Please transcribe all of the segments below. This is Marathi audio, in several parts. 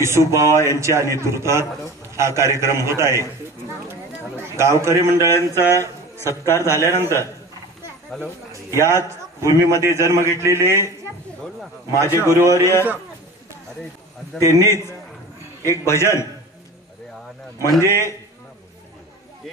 इसुबावा यांच्या नेतृत्वात हा कार्यक्रम होत आहे। गावकरी मंडळांचा सत्कार झाल्यानंतर याच भूमीमध्ये जन्म घेतलेले माझे गुरुवर्य त्यांनीच एक भजन म्हणजे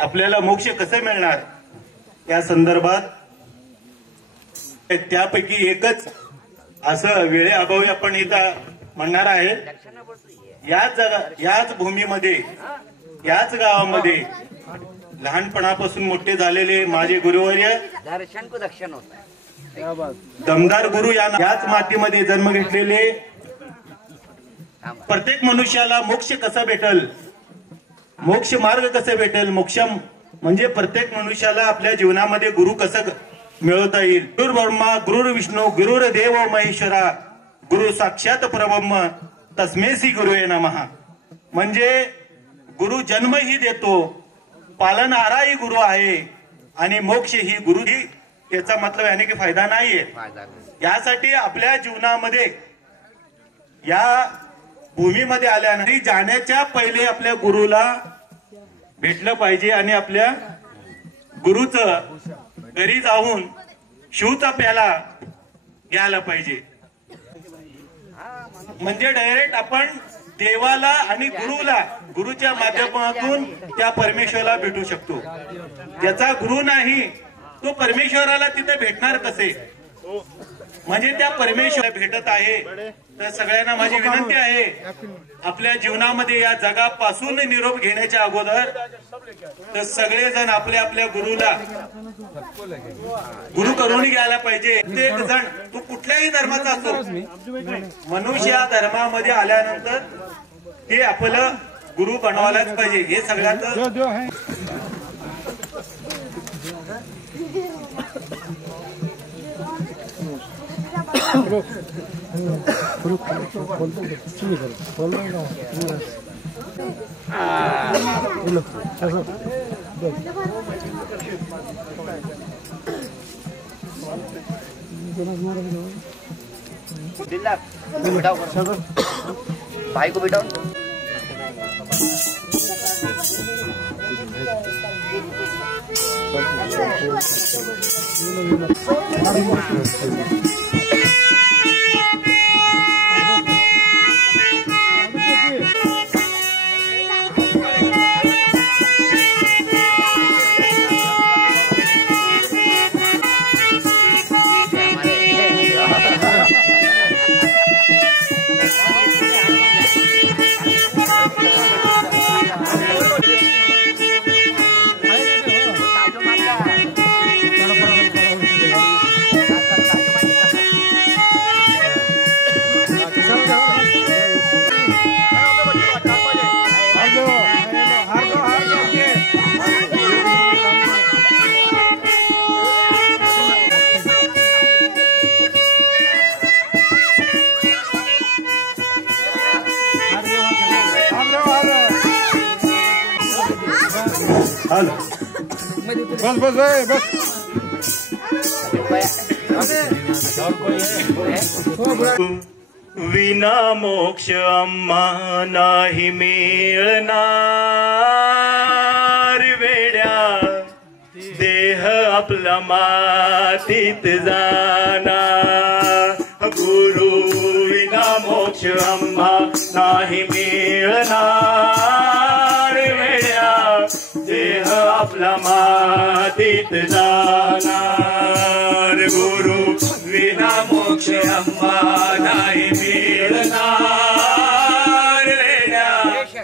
आपल्याला मोक्ष कसं मिळणार या संदर्भात त्यापैकी एकच असं वेळेअभावी आपण इथं म्हणणार आहे। याच भूमीमध्ये याच गावामध्ये लहानपणापासून मोठे झालेले माझे गुरुवर्य दमदार गुरु याच मातीमध्ये जन्म घेतलेले प्रत्येक मनुष्याला मोक्ष कसा भेटल, मोक्ष मार्ग कसा भेटेल, मोक्ष म्हणजे प्रत्येक मनुष्याला आपल्या जीवनामध्ये गुरु कसं मिळवता येईल। गुरु ब्रह्मा गुरु विष्णू गुरुर देव महेश्वरा गुरु साक्षात परब्रह्म तस्मेसी गुरुवे नमः। म्हणजे गुरु जन्मही देतो, पालनाराही गुरु आहे आणि मोक्ष ही गुरु ही याचा मतलब याने की फायदा नाहीये। यासाठी आपल्या जीवनामध्ये या भूमीमध्ये आल्यानंतर जाण्याच्या पहिले आपल्या गुरुला भेटलं पाहिजे आणि आपल्या गुरुचं घरी जाऊन शिवचा प्याला घ्यायला पाहिजे। म्हणजे डायरेक्ट आपण देवाला आणि गुरुच्या माध्यमातून त्या परमेश्वराला भेटू शकतो। ज्याचा गुरु नाही तो परमेश्वराला तिथे भेटणार कसे? म्हणजे त्या परमेश्वराला भेटत आहे तर सगळ्यांना माझी विनंती आहे आपल्या जीवनामध्ये या जगापासून निरोप घेण्याच्या अगोदर तर सगळेजण आपल्या आपल्या गुरुला गुरु करून घ्यायला पाहिजे। एक जण तू कुठल्याही धर्माचा असो मनुष्य या धर्मामध्ये आल्यानंतर ते आपलं गुरु बनवायलाच पाहिजे। हे सगळ्यात भाई को बिठाओ। विना मोक्ष आम्हा नाही मिळणार वेड्या देह आपला मातीत जाणार। गुरु विना मोक्ष आम्हा नाही मिळणार वेड्या देह आपला मातीत जाणार। गुरु विना मोक्ष आम्हा नाही मिळणार वेड्या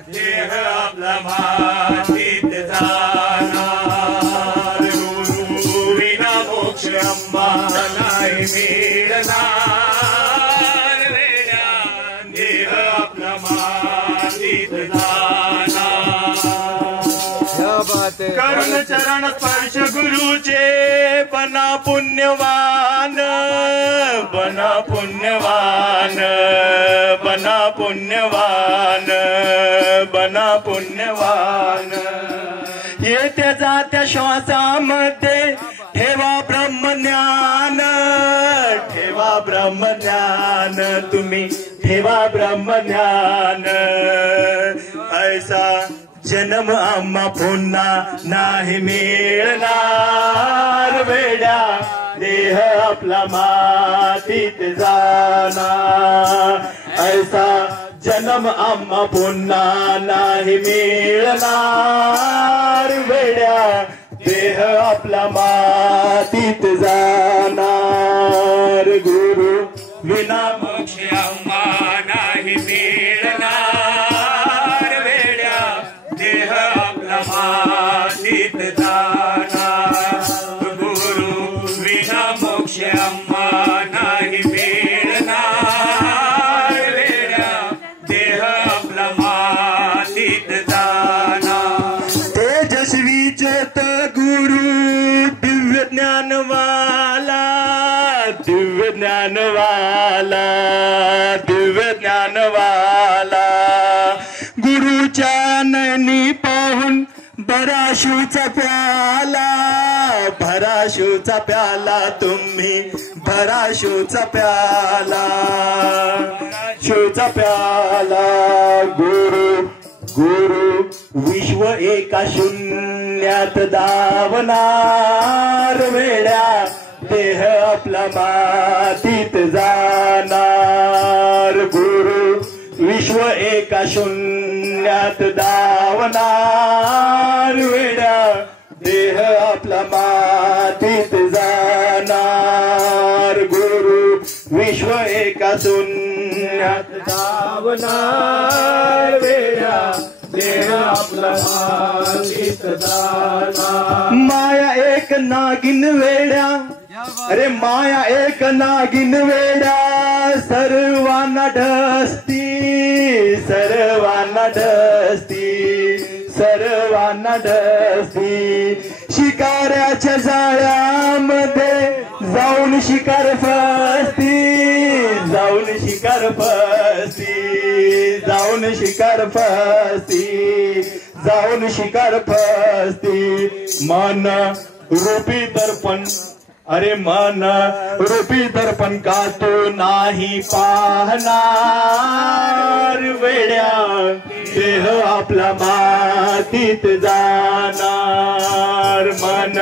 देह आपला मातीत जाणार। गुरु विना मोक्ष आम्हा नाही मिळणार वेड्या देह आपला मातीत जाणार। करुण चरण स्पर्श गुरुचे बना पुण्यवान बना पुण्यवान बना पुण्यवान बना पुण्यवान। येत्या जात्या श्वासामध्ये ठेवा ब्रह्मज्ञान ठेवा ब्रह्मज्ञान तुम्ही ठेवा ब्रह्मज्ञान ऐसा जन्म आम्हा पुन्हा नाही मिळणार वेड्या देह आपला मातीत जाणार ऐसा जन्म आम्हा पुन्हा नाही मिळणार वेड्या देह आपला मातीत जाणार गुरु विना मोक्ष आम्हा नाही मिळणार वेड्या देह आपला मातीत जाणार गुरु विना मोक्ष आम्हा नाही मिळणार वेड्या देह आपला मातीत जाणार तेजस्वी चेत गुरु दिव्य ज्ञानवाला दिव्य ज्ञानवाला दिव्य ज्ञानवाला गुरुच्या नयनी पाहून भराशूचा प्याला भराशूचा प्याला तुम्ही भराशूचा प्याला शूचा प्याला गुरु गुरु विश्व एका शून्यात दावणार वेड्या देह आपला मातीत जाणार गुरु विश्व एका शून्यात दावणार वेड्या देह आपला मातीत जाणार गुरु विश्व एका शून्यात दावणार वेड्या देह आपला मातीत जाणार माया एक नागिन वेड्या अरे माया एक नागिन वेड्या सर्वांना ढसती सर्वांना ढसती सर्वांना ढसती शिकाऱ्याच्या जाळ्यामध्ये जाऊन शिकार फसती जाऊन शिकार फसती जाऊन शिकार फसती जाऊन शिकार फसती मन रूपी दर्पण अरे मन रूपी दर्पण का तू नाही पाहणार वेड्या देह आपला मातीत जाणार मन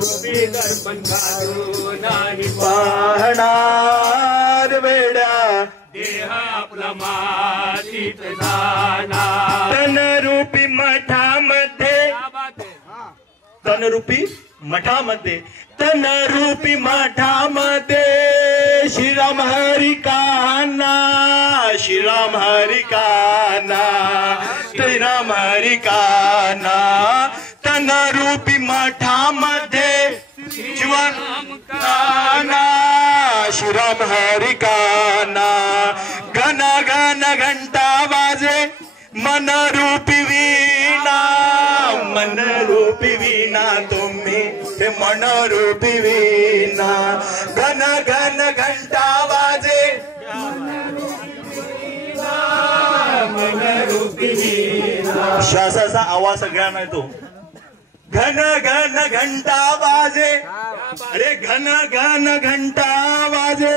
रूपी दर्पण का तू नाही पाहणार वेड्या देह आपला मातीत जाणार तनरूपी मठामध्ये तनरूपी मठामध्ये तनरूपी मठामध्ये श्रीराम हरी कान्हा श्रीराम हरी कान्हा श्रीराम हरी कान्हा तनरूपी मठामध्ये जीवन कान्हा श्रीराम हरी कान्हा घन घन घंटा वाजे मनरूपी वीणा मनरूपी वीणा तुम्ही ते मनरूपी वीणा घन घन घंटा वाजे मनरूपी वीणा श्वासाचा आवाज सगळ्यांना येतो घन घन घंटा वाजे अरे घन घन घंटा वाजे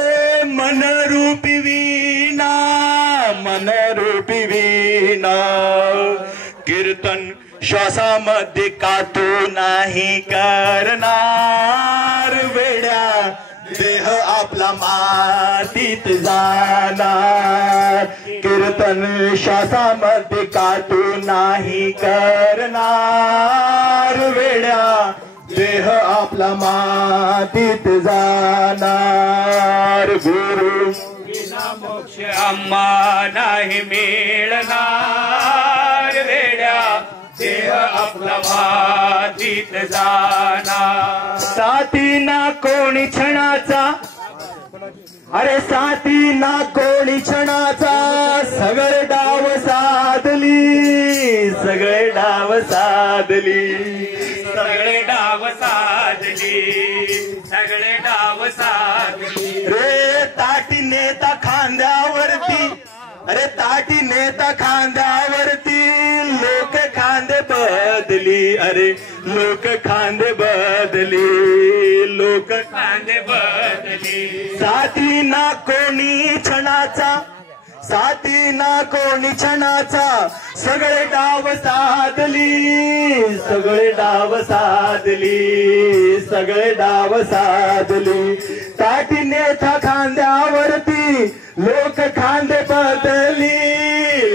मनरूपी वीणा मनरूपी वीणा कीर्तन श्वासामध्ये कातू नाही करणार वेड्या देह आपला मातीत जाणार कीर्तन श्वासामध्ये कातू नाही करणार वेड्या देह आपला मातीत जाणार गुरु विना मोक्ष आम्हा नाही मिळणार वेड्या देह आपला मातीत जाणार साथी ना कोणी क्षणाचा अरे साथी ना कोणी क्षणाचा सगळे डाव साधली सगळे डाव साधली सगळे डाव साधली सगळे डाव साधली रे ताटी नेता खांद्यावरती अरे ताटी नेता खांद्यावरती लोक खांदे बदली अरे लोक खांदे बदली लोक खांदे बदली साथी ना कोणी क्षणाचा साथी ना कोणी क्षणाचा सगळे डाव साधली सगळे डाव साधली सगळे डाव साधली ताटीने था खांद्यावरती लोक खांदे बदली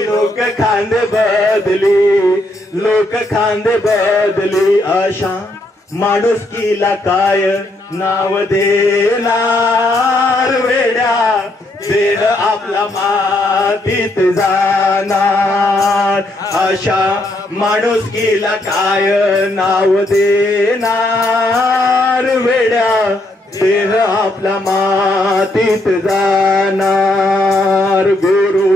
लोक खांदे बदली लोक खांदे बदली अशा माणुसकीला काय नाव देणार वेड्या देह आपला मातीत जाणार अशा माणुसकीला काय नाव देणार वेड्या देह आपला मातीत जाणार गुरु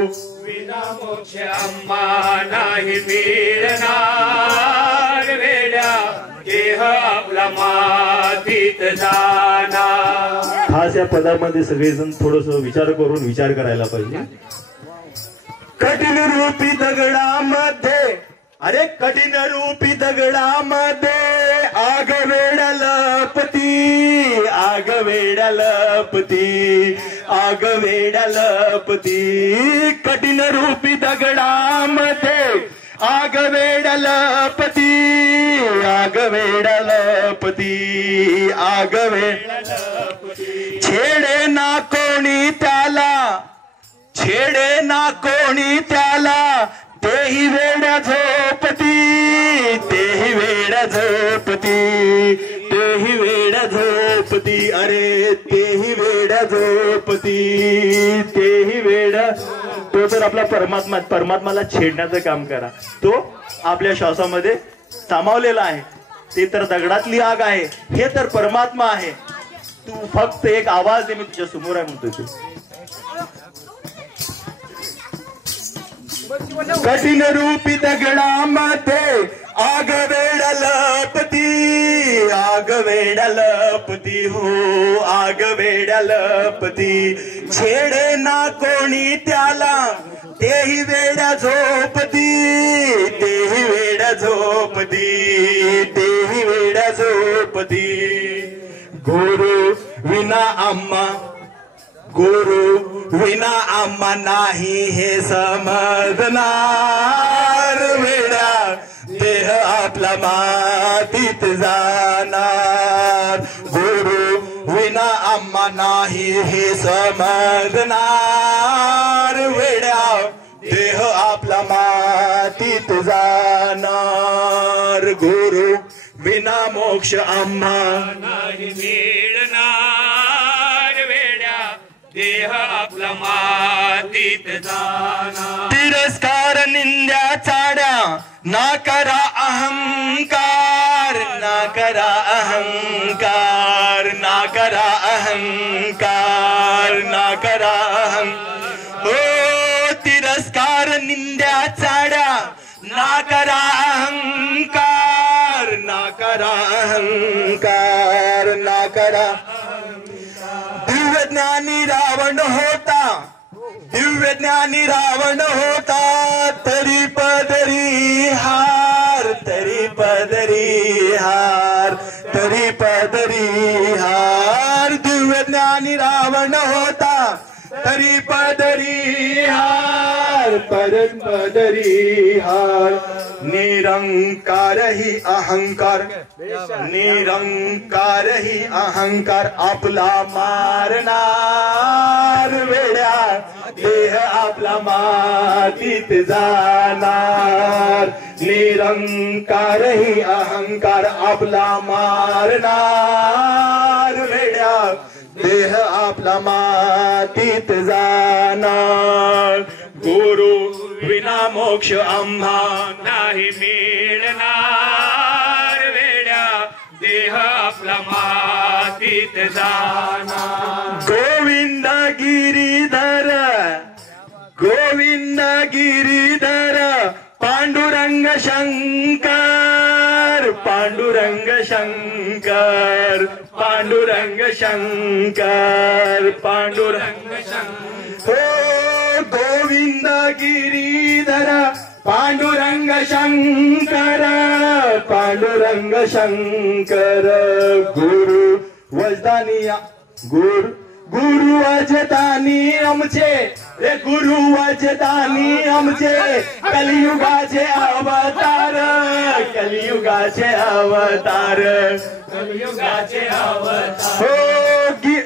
विना मोक्ष आम्हा नाही मिळणार वेड्या देह आपला मातीत जाणार. खास या पदामध्ये सगळेजण थोडस विचार करून विचार करायला पाहिजे. कठीण रूपी दगडामध्ये अरे कठीण रूपी दगडामध्ये आग वेड्या लपती आग वेड्या लपती आग वेड्या लपती कठीण रूपी दगडामध्ये आग वेड्या लपती आग वेड्या लपती आग वेड्या लपती छेडे ना कोणी त्याला छेडे ना कोणी त्याला तेही वेड्या झोपती तेही वेड्या झोपती तेही वेड्या झोपती अरे तेही वेड्या झोपती तेही वेड्या. तो तर आपला परमात्माला छेडण्याचं काम करा. तो आपल्या श्वासामध्ये सामावलेला आहे. ते तर दगडातली आग आहे. हे तर परमात्मा आहे. तू फक्त एक आवाज दे मी तुझ्या समोर आहे म्हणतो. तू कठीण रूपी दगडामध्ये आग वेड्या लपती आग वेड्या लपती हो आग वेड्या लपती छेडे ना कोणी त्याला तेही वेड्या झोपती तेही वेड्या झोपती तेही वेड्या झोपती. गुरु विना आम्हा गुरु विना आम्हा नाही हे समजणार वेड्या देह आपला मातीत जाणार. गुरु विना आम्हा नाही हे समजणार वेड्या देह आपला मातीत जाणार. गुरु विना मोक्ष आम्हा नाही मिळणार वेड्या देह आपला मातीत जाणार. तिरस्कार निंद्या चाड्या ना करा अहंकार ना करा अहंकार ना करा अहंकार ना करा अहंकार. हो तिरस्कार निंद्या चाड्या ना करा अहंकार ना करा अहंकार ना करा. दिव्य ज्ञानी रावण होता दिव्य ज्ञानी रावण होता तरी पदरी हार तरी पदरी हार तरी पदरी हार. दिव्य ज्ञानी रावण होता तरी पदरी हार पदरी हार. निरंकार ही अहंकार निरंकार ही अहंकार आपला मारणार वेड्या देह आपला मातीत जाणार. निरंकार ही अहंकार आपला मारणार वेड्या देह आपला मातीत जाणार. गुरु विना मोक्ष आम्हा नाही मिळणार वेड्या देह आपला मातीत जाणार. गोविंद गिरीधर गोविंद गिरीधर पांडुरंग शंकर पांडुरंग शंकर पांडुरंग शंकर पांडुरंग शंकर. हो गोविंद गिरीधर पांडुरंग शंकर पांडुरंग शंकर. गुरु वजदानी गुरु वजदानी आमचे हे गुरुवाचे दानी आमचे कलियुगाचे अवतार, कलियुगाचे अवतार, कलियुगाचे अवतार. हो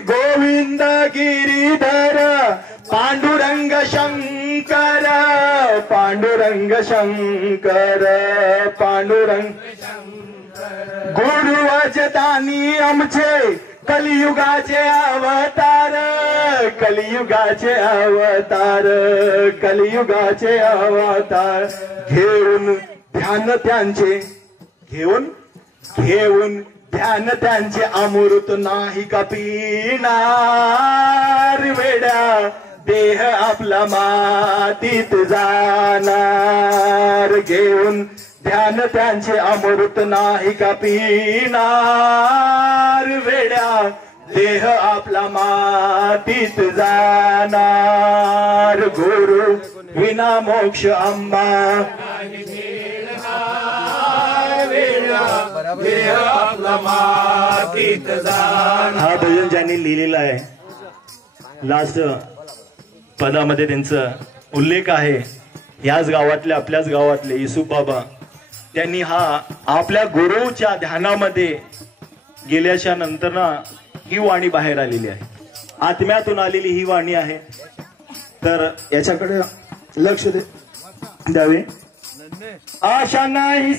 गोविंद गिरीधर पांडुरंग शंकर, पांडुरंग शंकर, पांडुरंग गुरुवाचे दानी आमचे कलियुगाचे अवतार, कलियुगाचे अवतार, कलियुगाचे अवतार. घेऊन ध्यान त्यांचे, घेऊन घेऊन ध्यान त्यांचे अमृत नाही का पिणार, वेड्या देह आपला मातीत जाणार. घेऊन ध्यान त्यांचे अमृत नाही का पिणार, वेड्या देह आपला मातीत जाणार. गुरु विना मोक्ष आम्हा, देह आपला मातीत जाणार. हा भजन ज्यांनी लिहिलेला आहे, लास्ट पदामध्ये त्यांचा उल्लेख आहे. याच गावातले, आपल्याच गावातले येसू बाबा, त्यांनी हा आपल्या गुरुच्या ध्यानामध्ये गेल्याच्या नंतर ना ही वाणी बाहेर आलेली आहे, आत्म्यातून आलेली ही वाणी आहे. तर याच्याकडे लक्ष द्यावे. आशा नाही